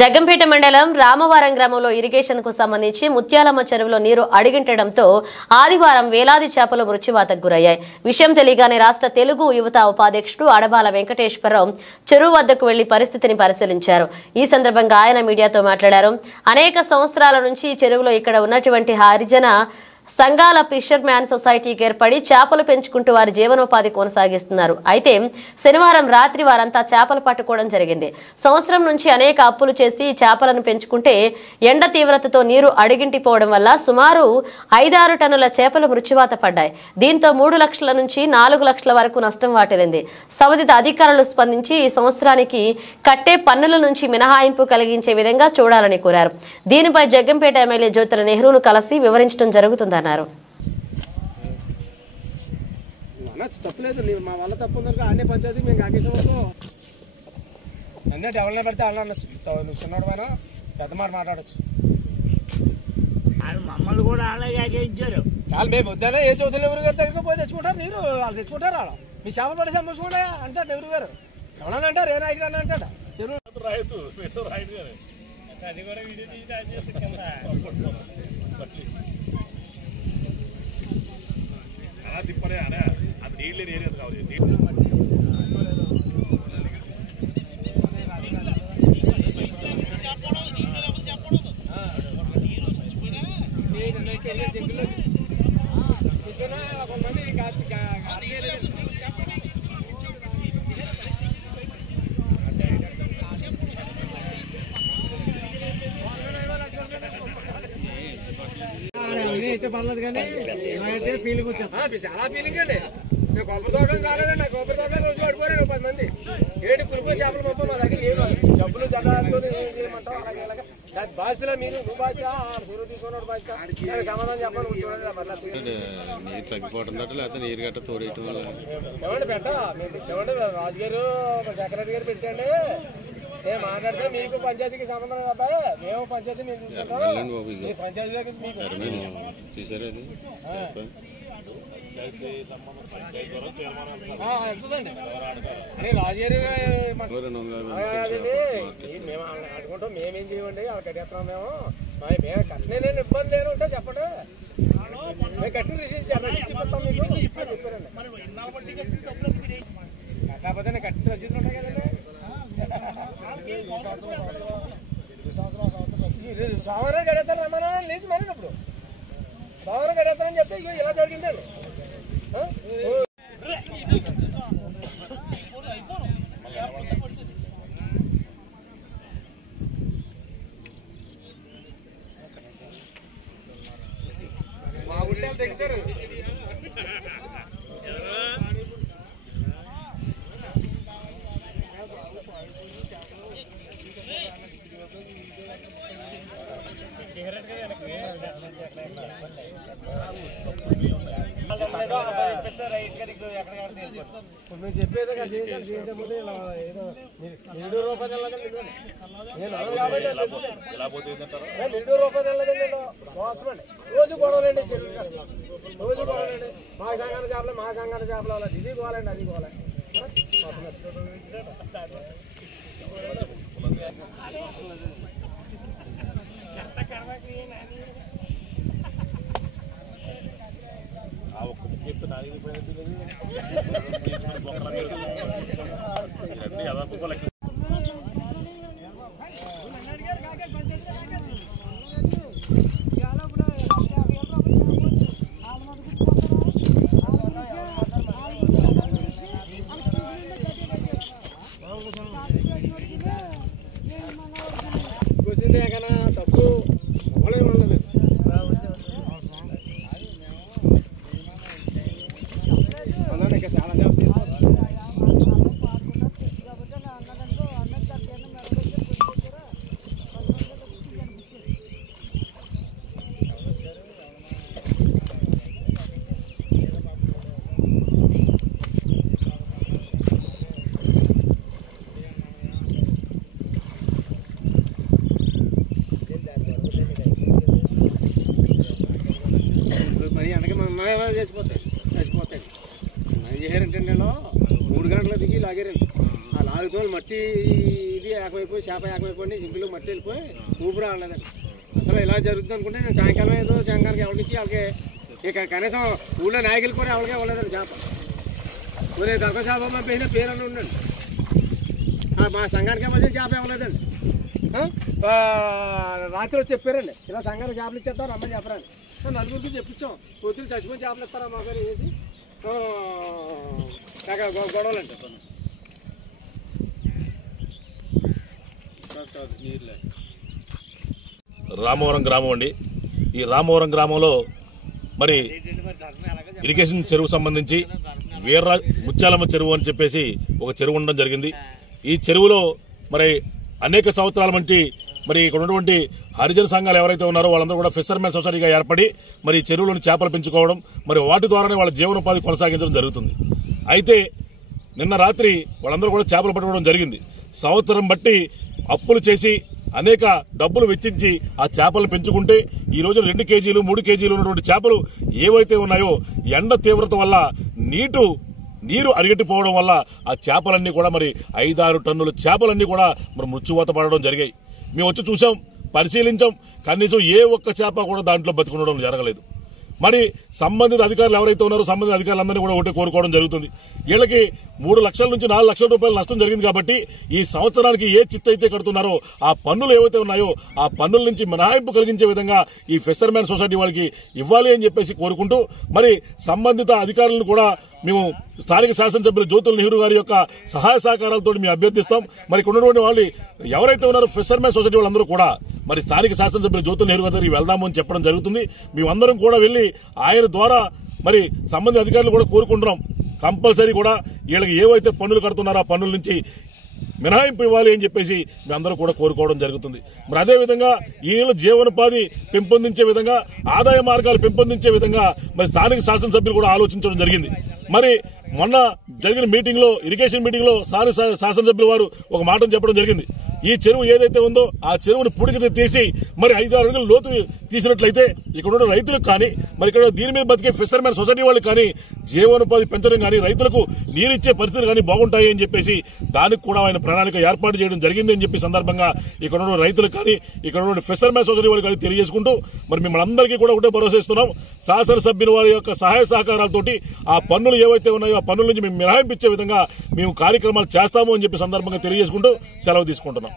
జగ్గంపేట మండలం రామవరం గ్రామంలో ఇరిగేషన్ కు సంబంధించి ముత్యాలమ్మ చెరువులో నీరు అడిగింటడంతో ఆదివారం వేలాది చేపలు మృత్యువాతకు గురయ్యాయి. విషయం తెలియగానే రాష్ట్ర తెలుగు యువత ఉపాధ్యక్షుడు అడబాల వెంకటేశ్వరరావు చెరువు వద్దకు వెళ్లి పరిస్థితిని పరిశీలించారు. ఈ సందర్భంగా ఆయన మీడియాతో మాట్లాడారు. అనేక సంవత్సరాల నుంచి ఈ చెరువులో ఇక్కడ ఉన్నటువంటి హరిజన సంఘాల ఫిషర్ మ్యాన్ సొసైటీకి ఏర్పడి చేపలు పెంచుకుంటూ వారి జీవనోపాధి కొనసాగిస్తున్నారు. అయితే శనివారం రాత్రి వారంతా చేపలు పట్టుకోవడం జరిగింది. సంవత్సరం నుంచి అనేక అప్పులు చేసి చేపలను పెంచుకుంటే ఎండ తీవ్రతతో నీరు అడిగింటిపోవడం వల్ల సుమారు 5-6 టన్నుల చేపలు మృత్యువాత పడ్డాయి. దీంతో 3 లక్షల నుంచి 4 లక్షల వరకు నష్టం వాటిల్లింది. సంబంధిత అధికారులు స్పందించి ఈ సంవత్సరానికి కట్టే పన్నుల నుంచి మినహాయింపు కలిగించే విధంగా చూడాలని కోరారు. దీనిపై జగ్గంపేట ఎమ్మెల్యే జ్యోతుల నెహ్రూను కలిసి వివరించడం జరుగుతుంది. తప్పలేదు మా వల్ల తప్పు ఉందనుకో అన్ని పంచాయతీ మేము కాకేసాము అన్నట్టు ఎవరిని పడితే వాళ్ళని అనొచ్చు. నువ్వు చిన్నవాడు పైన పెద్ద మాట మాట్లాడచ్చు. మమ్మల్ని కూడా అలాగే ఇచ్చారు. వాళ్ళు మేము వద్దనే ఏ చౌదరి ఎవరు గారి దగ్గరికి పోయి తెచ్చుకుంటారు. నీరు వాళ్ళు తెచ్చుకుంటారు. వాళ్ళ మీ చేపలు పడి సంబంధించుకుంటా అంటాడు ఎవరు గారు. ఎవరన్నా అంటారు ఏ నాయకుడు అని అంటాడు. తిప్పలే అది నీళ్ళు ఏరియా కావాలి. అయితే పర్లేదు కానీ ఫీలింగ్ వచ్చాను. చాలా ఫీలింగ్ అండి. నేను కొబ్బరి తోటం కాలేదండి. నా కొబ్బరి తోటలో రోజు పడిపోయాను 10 మంది. ఏంటి కులిపోయి చేపలు మొత్తం మా దగ్గర ఏమో జబ్బులు జగాలతో చేయమంటావు. అలాగే ఇలాగా దాని బాధ్యతలో మీరు నువ్వు బాధ్యత చెరువు తీసుకున్నాడు బాధ్యత సమాధానం చెప్పాలి. నువ్వు చూడండి నీరు తగ్గిపోతుందట లేకపోతే నీరు గట్ట తోడేయటం ఏమండి పెట్ట మీరు తెచ్చామండి. రాజుగారు చక్రరెడ్డి గారు పెట్టండి. నేను మాట్లాడితే మీకు పంచాయతీకి సంబంధం లేదు అబ్బాయి. మేము పంచాయతీ మేము చూసుకుంటాం. పంచాయతీలోకి మీకు చూసారా వెళ్తుందండి. అని రాజుగారు మేము అడుకుంటాం. మేమేం చేయండి అలా కట్టేస్తున్నాం. మేము కట్టిన ఇబ్బంది లేని ఉంటే చెప్పండి. మేము కట్టిన రసీదు పెడతాం మీకు చెప్పారండి. కాకపోతే నేను కట్టిన రసీదులు ఉంటాయి కదండి. సోమవారం గడేస్తాను రమ్మన్నా లేచి మరినప్పుడు సోమవారం గడేస్తానని చెప్తే ఇలా జరిగిందండి. మా గుండెలు తెగుతారు. మీరు చెప్పేది చేయించకపోతే ఏదో ₹100 నేను అను కాబట్టి ₹100 పోతుందండి. రోజు గొడవలండి. రోజు గొడవలండి. మా సంఘాల చేపలు మా సంఘాల చేపలు అలా ఇది పోవాలండి అది పోవాలి. కూర్చుంటే కన్నా తప్పు మొగలేం ఉండదు. చాలా సేపు మరి అనగా మన చచ్చిపోతాయి. ఏం చేశారంటే నేను 3 గంటల దిగి లాగారండి. ఆ 4 రోజులు మట్టి ఇది ఏకమైపోయి చేప ఏకమైపోయి ఇంట్లో మట్టి వెళ్ళిపోయి ఊపిరి రావలేదండి. అసలు ఇలా జరుగుతుంది అనుకుంటే నేను సాయంకాలం ఏదో సాయంకాలం ఎవరికి వాళ్ళకి ఇక కనీసం ఊళ్ళో నాయకులు కూడా ఎవరికే ఇవ్వలేదండి చేప. ఊరే దొరక చేప మా పేరు అని ఉండండి. మా సంఘానికి మధ్య చేప ఇవ్వలేదండి. రాత్రి వచ్చి చెప్పారండి ఇలా సంఘానికి చేపలు ఇచ్చేస్తారు అమ్మ చెప్పరాని. నలుగురికి చెప్పించాం. పొద్దులు చచ్చిపోయి చేపలు ఇస్తారా మా గారు వేసి గొడవలు అంటే రామవరం గ్రామం అండి. ఈ రామవరం గ్రామంలో మరి ఇరిగేషన్ చెరువు సంబంధించి ముత్యాలమ్మ చెరువు అని చెప్పేసి ఒక చెరువు ఉండడం జరిగింది. ఈ చెరువులో మరి అనేక సంవత్సరాల నుంచి మరి ఇక్కడ ఉన్నటువంటి హరిజన సంఘాలు ఎవరైతే ఉన్నారో వాళ్ళందరూ కూడా ఫిషర్మెన్ సొసైటీగా ఏర్పడి మరి ఈ చెరువులోని చేపలు పెంచుకోవడం మరి వాటి ద్వారానే వాళ్ళ జీవనోపాధి కొనసాగించడం జరుగుతుంది. అయితే నిన్న రాత్రి వాళ్ళందరూ కూడా చేపలు పట్టుకోవడం జరిగింది. సంవత్సరం బట్టి అప్పులు చేసి అనేక డబ్బులు వెచ్చించి ఆ చేపలను పెంచుకుంటే ఈ రోజు 2 కేజీలు 3 కేజీలు ఉన్నటువంటి చేపలు ఏవైతే ఉన్నాయో ఎండ తీవ్రత వల్ల నీరు అరిగట్టిపోవడం వల్ల ఆ చేపలన్నీ కూడా మరి 5-6 టన్నుల చేపలన్నీ కూడా మరి మృత్యువాత పడడం జరిగాయి. మేము వచ్చి చూసాం, పరిశీలించాం. కనీసం ఏ ఒక్క చేప కూడా దాంట్లో బతికుండడం జరగలేదు. మరి సంబంధిత అధికారులు ఎవరైతే ఉన్నారో సంబంధిత అధికారులందరినీ కూడా ఒకటి కోరుకోవడం జరుగుతుంది. వీళ్ళకి 3 లక్షల నుంచి 4 లక్షల రూపాయలు నష్టం జరిగింది కాబట్టి ఈ సంవత్సరానికి ఏ చిత్తు అయితే కడుతున్నారో ఆ పన్నులు ఏవైతే ఉన్నాయో ఆ పన్నుల నుంచి మినహాయింపు కలిగించే విధంగా ఈ ఫిషర్మెన్ సొసైటీ వాళ్ళకి ఇవ్వాలి అని చెప్పేసి కోరుకుంటూ మరి సంబంధిత అధికారులను కూడా మేము స్థానిక శాసనసభ్యులు జ్యోతుల్ నెహ్రూ గారి యొక్క సహాయ సహకారాలతో మేము అభ్యర్థిస్తాం. మరి ఇక్కడ ఉన్నటువంటి వాళ్ళు ఎవరైతే ఉన్నారో ఫిషర్మెన్ సొసైటీ వాళ్ళందరూ కూడా మరి స్థానిక శాసనసభ్యులు జ్యోతుల్ నెహ్రూ గారి దగ్గరికి వెళ్దాము అని చెప్పడం జరుగుతుంది. మేమందరం కూడా వెళ్లి ఆయన ద్వారా మరి సంబంధిత అధికారులు కూడా కోరుకుంటున్నాం. కంపల్సరీ కూడా వీళ్ళకి ఏవైతే పన్నులు కడుతున్నారో ఆ పన్నుల నుంచి మినహాయింపు ఇవ్వాలి అని చెప్పేసి మేమందరూ కూడా కోరుకోవడం జరుగుతుంది. మరి అదేవిధంగా వీళ్ళ జీవనోపాధి పెంపొందించే విధంగా ఆదాయ మార్గాలు పెంపొందించే విధంగా మరి స్థానిక శాసనసభ్యులు కూడా ఆలోచించడం జరిగింది. మరి మొన్న జరిగిన మీటింగ్ లో ఇరిగేషన్ మీటింగ్ లో శాసనసభ్యులు వారు ఒక మాట చెప్పడం జరిగింది. ఈ చెరువు ఏదైతే ఉందో ఆ చెరువుని పుడికి తీసి మరి 5-6 అడుగులు లోతు తీసినట్లయితే ఇక్కడ ఉన్న రైతులకు కానీ మరి ఇక్కడ దీని మీద బతికే ఫిషర్మెన్ సొసైటీ వాళ్ళకి కానీ జీవనోపాధి పెంచడం కానీ రైతులకు నీరిచ్చే పరిస్థితులు కానీ బాగుంటాయి అని చెప్పేసి దానికి కూడా ఆయన ప్రణాళిక ఏర్పాటు చేయడం జరిగింది అని చెప్పి సందర్భంగా ఇక్కడ ఉన్న రైతులకు కానీ ఇక్కడ ఉన్న ఫిషర్మెన్ సొసైటీ వాళ్ళకి కానీ తెలియజేసుకుంటూ మరి మిమ్మల్ని అందరికీ కూడా ఒకటే భరోసా ఇస్తున్నాం. శాసనసభ్యుల వారి యొక్క సహాయ సహకారాలతోటి ఆ పన్నులు ఏవైతే ఉన్నాయో ఆ పన్నుల నుంచి మేము మినహాయింపించే విధంగా మేము కార్యక్రమాలు చేస్తాము అని చెప్పి సందర్భంగా తెలియజేసుకుంటూ సెలవు తీసుకుంటున్నాం.